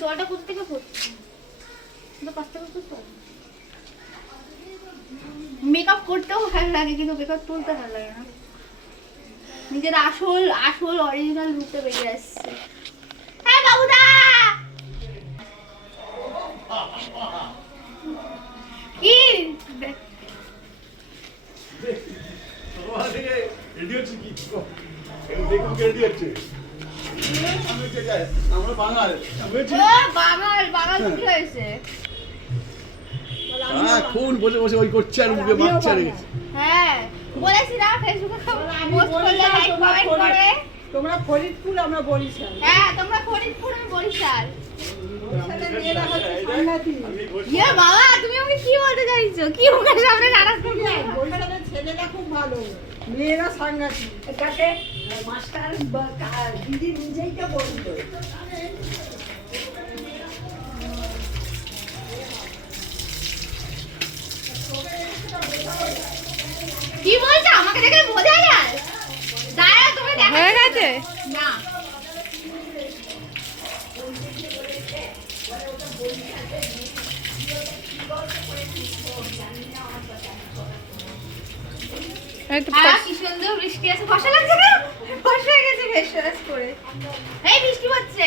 জলটা কোথা থেকে পড়ছে? পাঁচটা করতে মেকআপ করতেও ভালো লাগে, কিন্তু মেকআপ তুলতে ভালো লাগে না। নিজের আসল আসল অরিজিনাল রূপে বেরিয়ে আসছে। হ্যাঁ বাবুদা, কি বাঙাল বাঙাল কি হয়েছে? কোন বসে বসে ওই করছে আর মুখে বাচ্চা রেখেছে। হ্যাঁ বলেছি না, ফেসবুকে পোস্ট করলে লাইক কমেন্ট করে। তোমরা ফরিদপুর, আমরা বরিশাল। হ্যাঁ তোমরা ফরিদপুর আর বরিশাল। মেয়েরা হচ্ছে সাংঘাতিক। ইয়ে বাবা, তুমি আমাকে কি বলতে চাইছো? কি মুখের সামনে নারাজ করলে? বরিশালের ছেলেরা খুব ভালো, মেয়েরা সাংঘাতিক। এটাকে মাস্টার দিদি নিজেই তো বলতো। কি বলছো? আমাকে দেখে বোঝা যায়? দাঁড়া, তুমি দেখা হয়ে গেছে না। কি সুন্দর বৃষ্টি আছে, ফসা লাগছে না? ফসা হয়ে গেছে ফেস করে। এই বৃষ্টি হচ্ছে।